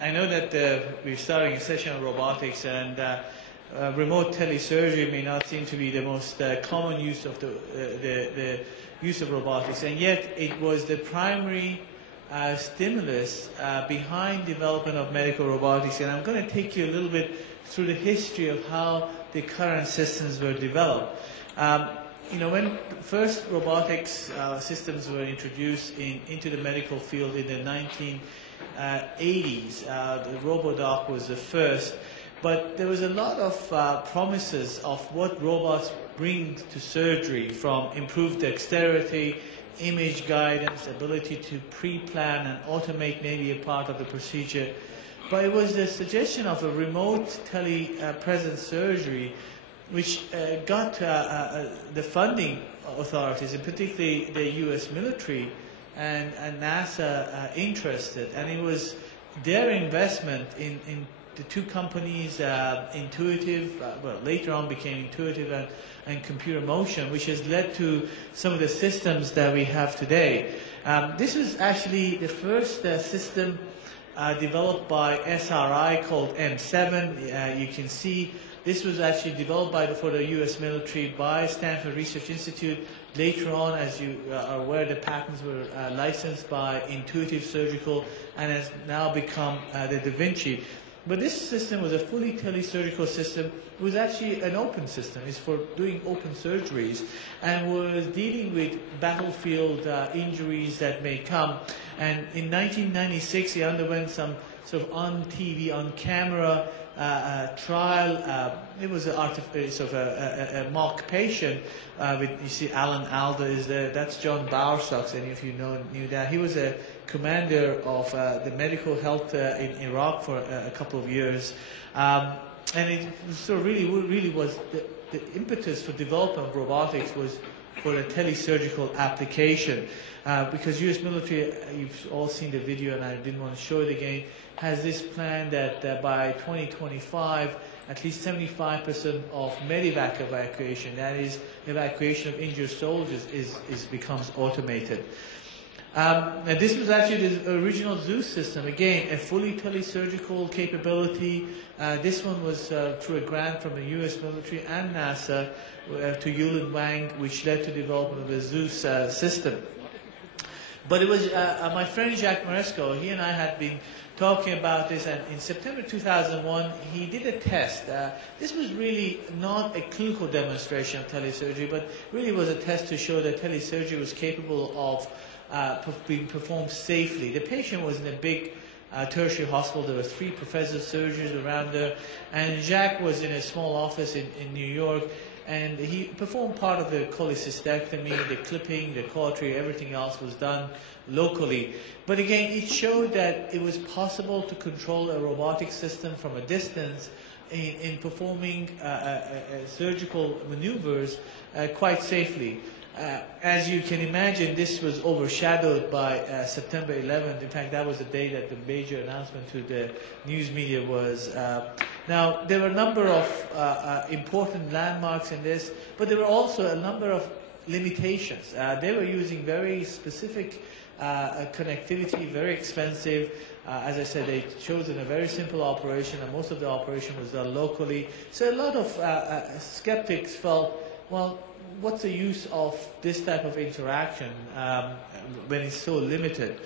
I know that we're starting a session on robotics, and remote telesurgery may not seem to be the most common use of the use of robotics, and yet it was the primary stimulus behind development of medical robotics. And I'm going to take you a little bit through the history of how the current systems were developed. You know, when first robotics systems were introduced into the medical field in the 1980s, the RoboDoc was the first, but there was a lot of promises of what robots bring to surgery, from improved dexterity, image guidance, ability to pre-plan and automate maybe a part of the procedure. But it was the suggestion of a remote tele-present surgery which got the funding authorities, and particularly the U.S. military and NASA interested. And it was their investment in the two companies, Intuitive, well, later on became Intuitive, and Computer Motion, which has led to some of the systems that we have today. This was actually the first system developed by SRI called M7. You can see this was actually developed for the U.S. military by Stanford Research Institute. Later on, as you are aware, the patents were licensed by Intuitive Surgical and has now become the Da Vinci. But this system was a fully telesurgical system. It was actually an open system. It's for doing open surgeries and was dealing with battlefield injuries that may come. And in 1996, he underwent some sort of on TV, on camera trial. It was a mock patient. You see Alan Alda is there. That's John Bowersox, any of you knew that. He was a commander of the medical health in Iraq for a couple of years. And it really was the impetus for development of robotics was for a telesurgical application. Because U.S. military, you've all seen the video and I didn't want to show it again, has this plan that by 2025, at least 75% of medevac evacuation, that is evacuation of injured soldiers, becomes automated. And this was actually the original Zeus system. Again, a fully telesurgical capability. This one was through a grant from the U.S. military and NASA to Yulin Wang, which led to development of the Zeus system. But it was my friend Jacques Maresco, he and I had been talking about this, and in September 2001, he did a test. This was really not a clinical demonstration of telesurgery, but really was a test to show that telesurgery was capable of being performed safely. The patient was in a big tertiary hospital. There were 3 professor surgeons around there, and Jacques was in a small office in New York, and he performed part of the cholecystectomy, the clipping, the cautery, everything else was done locally. But again, it showed that it was possible to control a robotic system from a distance in performing surgical maneuvers quite safely. As you can imagine, this was overshadowed by September 11th. In fact, that was the day that the major announcement to the news media was. Now, there were a number of important landmarks in this, but there were also a number of limitations. They were using very specific connectivity, very expensive. As I said, they chosen a very simple operation, and most of the operation was done locally. So a lot of skeptics felt, well, what's the use of this type of interaction when it's so limited?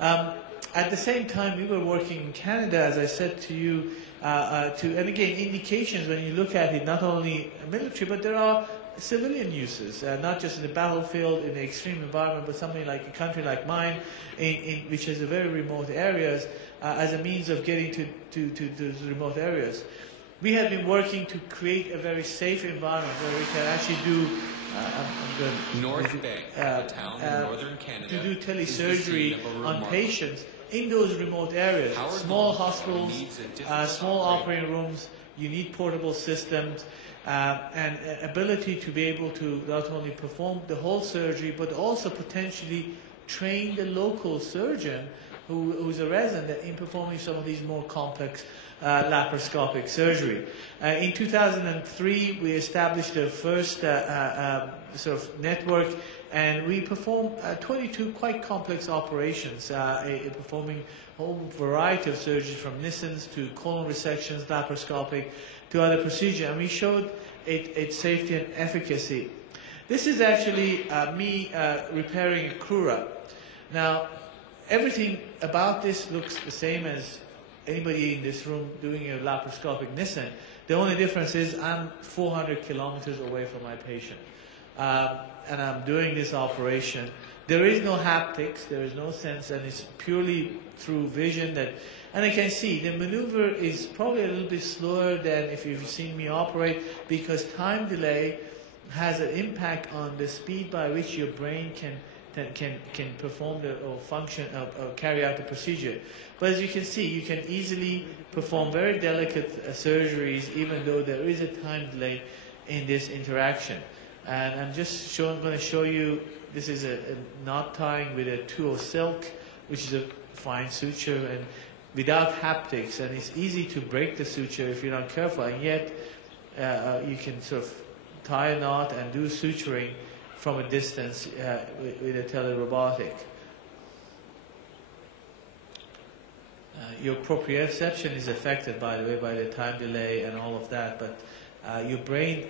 At the same time, we were working in Canada, as I said to you, and again, indications when you look at it, not only military, but there are civilian uses, not just in the battlefield, in the extreme environment, but something like a country like mine, which has very remote areas, as a means of getting to those remote areas. We have been working to create a very safe environment where we can actually do North Bay, a town in northern Canada, to do telesurgery on patients in those remote areas. Small hospitals, small operating rooms. You need portable systems and ability to be able to not only perform the whole surgery, but also potentially train the local surgeon who's a resident in performing some of these more complex laparoscopic surgery. In 2003, we established the first sort of network and we perform 22 quite complex operations, performing a whole variety of surgeries from Nissens to colon resections, laparoscopic, to other procedures, and we showed its safety and efficacy. This is actually me repairing a crura. Now, everything about this looks the same as anybody in this room doing a laparoscopic Nissen. The only difference is I'm 400 kilometers away from my patient. And I'm doing this operation. There is no haptics, there is no sense, and it's purely through vision that, and I can see the maneuver is probably a little bit slower than if you've seen me operate, because time delay has an impact on the speed by which your brain can perform or function or carry out the procedure. But as you can see, you can easily perform very delicate surgeries even though there is a time delay in this interaction. And I'm just going to show you, this is a knot tying with a 2 silk, which is a fine suture and without haptics, and it's easy to break the suture if you're not careful, and yet you can sort of tie a knot and do suturing from a distance with a Tele robotic. Your proprioception is affected, by the way, by the time delay and all of that, but your brain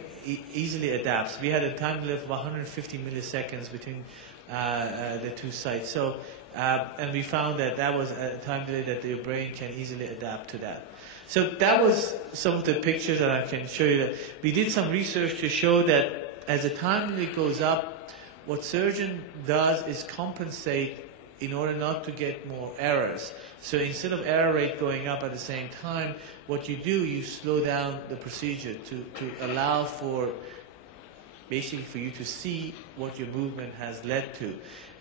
easily adapts. We had a time delay of 150 milliseconds between the two sites. So, and we found that that was a time delay that your brain can easily adapt to that. So that was some of the pictures that I can show you. That we did some research to show that as the time delay goes up, what surgeon does is compensate in order not to get more errors. So instead of error rate going up at the same time, what you do, you slow down the procedure to allow for, basically for you to see what your movement has led to.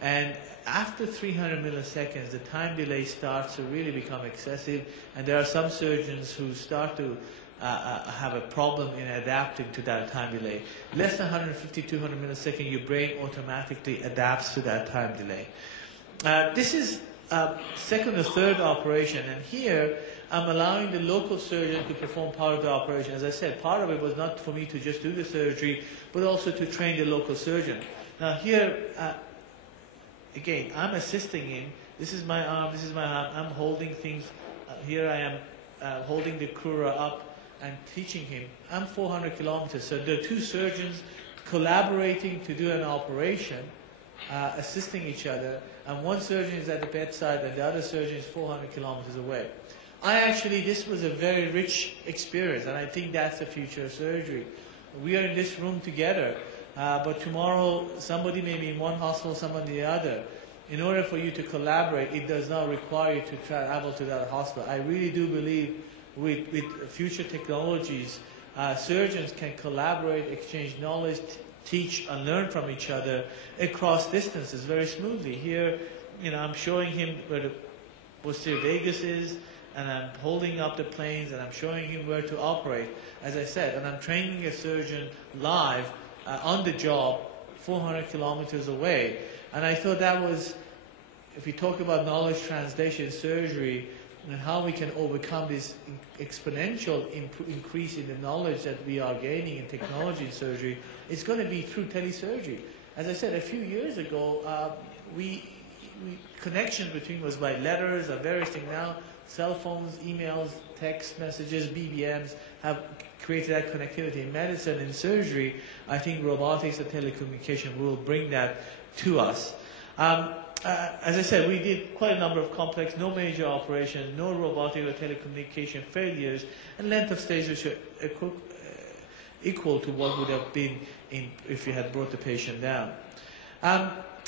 And after 300 milliseconds, the time delay starts to really become excessive, and there are some surgeons who start to have a problem in adapting to that time delay. Less than 150, 200 milliseconds, your brain automatically adapts to that time delay. This is second or third operation, and here I'm allowing the local surgeon to perform part of the operation. As I said, part of it was not for me to just do the surgery, but also to train the local surgeon. Now here, again, I'm assisting him. This is my arm, this is my arm. I'm holding things. Here I am holding the crura up and teaching him. I'm 400 kilometers, so there are two surgeons collaborating to do an operation, assisting each other, and one surgeon is at the bedside and the other surgeon is 400 kilometers away. This was a very rich experience, and I think that's the future of surgery. We are in this room together, but tomorrow somebody may be in one hospital, somebody in the other. In order for you to collaborate, it does not require you to travel to that hospital. I really do believe with future technologies, surgeons can collaborate, exchange knowledge, teach and learn from each other across distances very smoothly. Here, I'm showing him where the posterior vagus is, and I'm holding up the planes, and I'm showing him where to operate, as I said, and I'm training a surgeon live on the job 400 kilometers away. And I thought that was, if we talk about knowledge translation surgery and how we can overcome this exponential increase in the knowledge that we are gaining in technology in surgery, it's going to be through telesurgery. As I said, a few years ago, connection between was by letters and various things. Now, cell phones, emails, text messages, BBMs have created that connectivity. In medicine and surgery, I think robotics and telecommunication will bring that to us. As I said, we did quite a number of complex, no major operations, no robotic or telecommunication failures, and length of stays which are equal to what would have been if you had brought the patient down.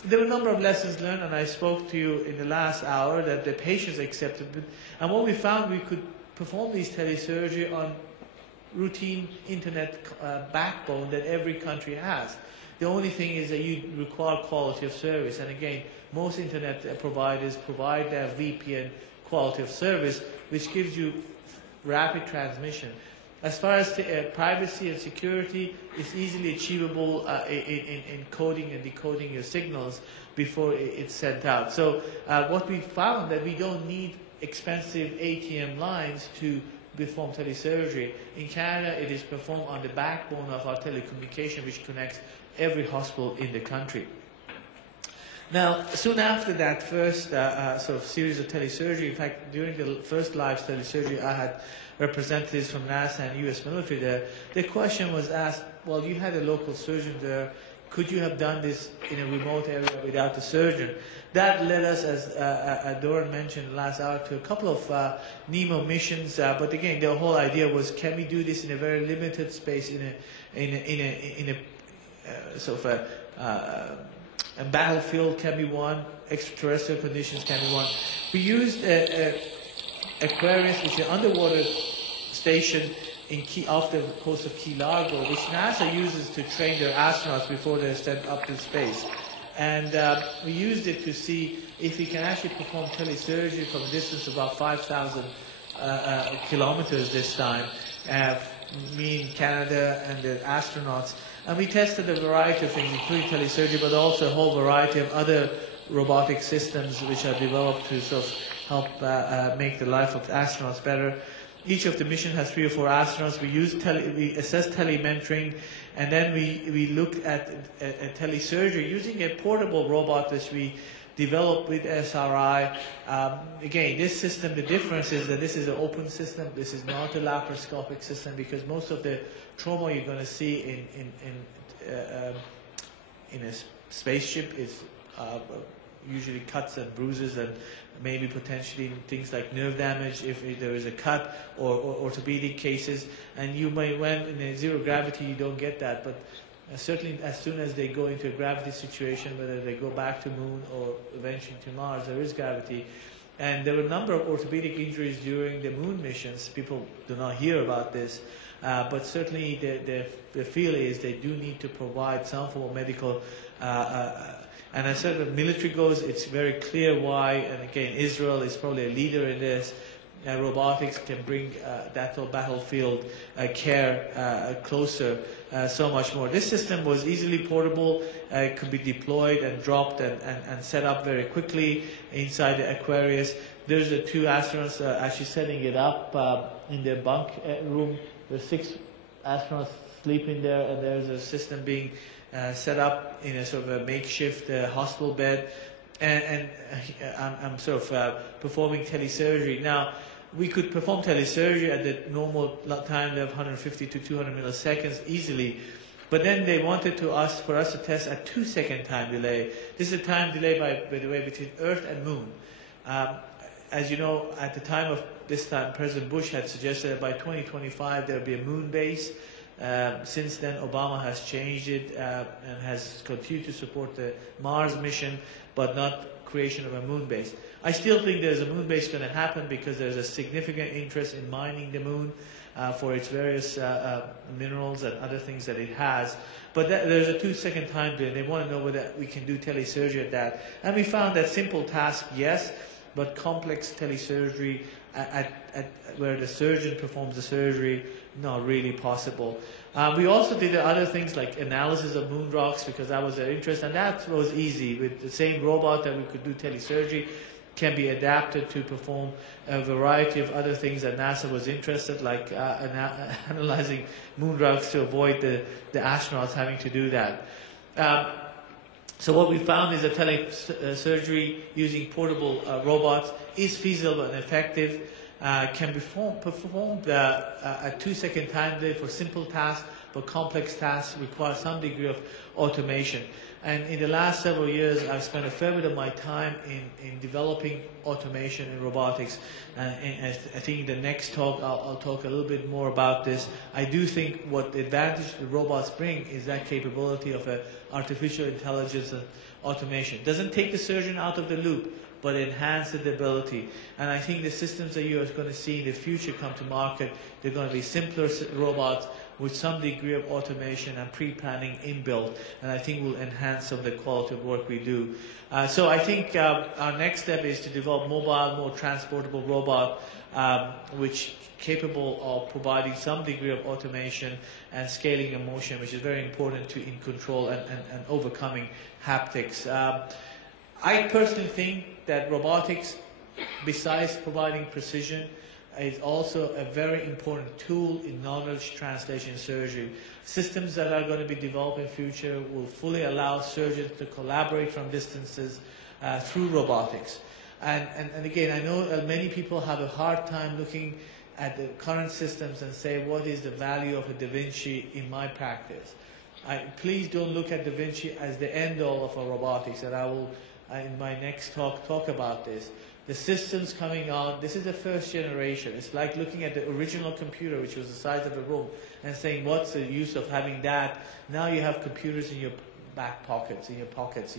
There were a number of lessons learned, and I spoke to you in the last hour that the patients accepted. And what we found, we could perform these telesurgery on routine internet backbone that every country has. The only thing is that you require quality of service. And again, most internet providers provide their VPN quality of service, which gives you rapid transmission. As far as privacy and security, it's easily achievable in coding and decoding your signals before it's sent out. So what we found that we don't need expensive ATM lines to perform telesurgery. In Canada, it is performed on the backbone of our telecommunication, which connects every hospital in the country. Now, soon after that first sort of series of telesurgery, in fact, during the first live telesurgery, I had representatives from NASA and U.S. military there. The question was asked, well, you had a local surgeon there. Could you have done this in a remote area without a surgeon? That led us, as Doran mentioned last hour, to a couple of NEMO missions. But again, the whole idea was, can we do this in a very limited space, in a sort of a battlefield can be one, extraterrestrial conditions can be one. We used Aquarius, which is an underwater station off the coast of Key Largo, which NASA uses to train their astronauts before they're sent up to space. And we used it to see if we can actually perform telesurgery from a distance of about 5,000 kilometers this time, me in Canada and the astronauts. And we tested a variety of things, including telesurgery, but also a whole variety of other robotic systems which are developed to sort of help make the life of astronauts better. Each of the mission has 3 or 4 astronauts. We assessed telementoring, and then we looked at telesurgery using a portable robot which we developed with SRI. Again, this system, the difference is that this is an open system. This is not a laparoscopic system, because most of the trauma you're going to see in a spaceship is usually cuts and bruises, and maybe potentially things like nerve damage if there is a cut, or orthopedic cases. And you may, when in a zero gravity, you don't get that. But certainly as soon as they go into a gravity situation, whether they go back to Moon or eventually to Mars, there is gravity. And there were a number of orthopedic injuries during the Moon missions. People do not hear about this. But certainly the feel is they do need to provide some form of medical. And as far as the military goes, it's very clear why. And again, Israel is probably a leader in this. Robotics can bring that whole battlefield care closer so much more. This system was easily portable. It could be deployed and dropped and set up very quickly inside the Aquarius. There's the 2 astronauts actually setting it up in their bunk room. There's 6 astronauts sleeping there, and there's a system being set up in a sort of a makeshift hospital bed. And I'm sort of performing telesurgery. Now, we could perform telesurgery at the normal time of 150 to 200 milliseconds easily. But then they wanted for us to test a 2-second time delay. This is a time delay, by the way, between Earth and Moon. As you know, at the time of this time, President Bush had suggested that by 2025 there will be a moon base. Since then, Obama has changed it and has continued to support the Mars mission, but not creation of a moon base. I still think there's a moon base going to happen, because there's a significant interest in mining the moon for its various minerals and other things that it has. But there's a 2-second time delay. They want to know whether we can do telesurgery at that. And we found that simple task, yes, but complex telesurgery where the surgeon performs the surgery, not really possible. We also did other things like analysis of moon rocks, because that was their interest, and that was easy. With the same robot that we could do telesurgery, can be adapted to perform a variety of other things that NASA was interested, like analyzing moon rocks to avoid the astronauts having to do that. So what we found is that telesurgery using portable robots is feasible and effective, can be performed at 2-second time delay for simple tasks, but complex tasks require some degree of automation. And in the last several years, I've spent a fair bit of my time in developing automation in robotics. And I think in the next talk, I'll talk a little bit more about this. I do think what the advantage the robots bring is that capability of artificial intelligence and automation. It doesn't take the surgeon out of the loop, but enhance the ability. And I think the systems that you are going to see in the future come to market, they're going to be simpler robots with some degree of automation and pre-planning inbuilt, and I think will enhance some of the quality of work we do. So I think our next step is to develop mobile, more transportable robot, which capable of providing some degree of automation and scaling of motion, which is very important in control and overcoming haptics. I personally think that robotics, besides providing precision, is also a very important tool in knowledge translation surgery. Systems that are going to be developed in future will fully allow surgeons to collaborate from distances through robotics. And again, I know many people have a hard time looking at the current systems and say, what is the value of a Da Vinci in my practice? Please don't look at Da Vinci as the end-all of our robotics, and I will, in my next talk about this. The systems coming on, this is the first generation. It's like looking at the original computer, which was the size of a room, and saying, what's the use of having that? Now you have computers in your back pockets, in your pockets,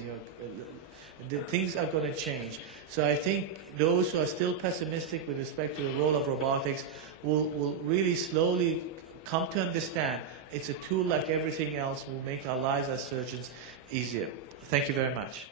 the things are going to change. So I think those who are still pessimistic with respect to the role of robotics will really slowly come to understand it's a tool like everything else, will make our lives as surgeons easier. Thank you very much.